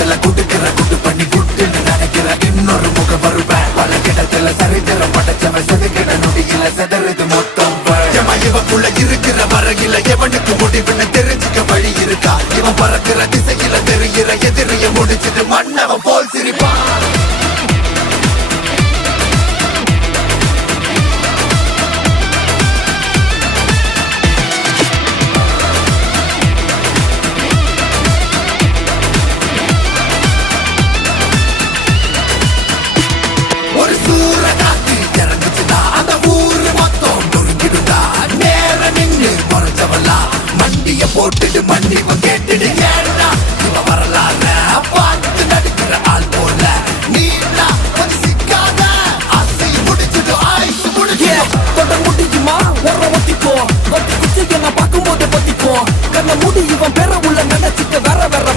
இடத்துல குடுக்கிற குட்டு பண்ணி குட்டுன்னு நினைக்கிற இன்னொரு முகம் வருவேன் பல கிடத்துல சரித்திரம் படைச்சவன் செதுக்கிட நொடியில செதறது மொத்தம் இவக்குள்ள இருக்கிற வரையில எவனுக்கு முடிவுன்னு தெரிஞ்சுக்க வழி இருக்கா இவன் பறக்கிற திசையில தெரிகிற எதிரிய முடிச்சிட்டு மன்னவன் போல் சிரிப்பான்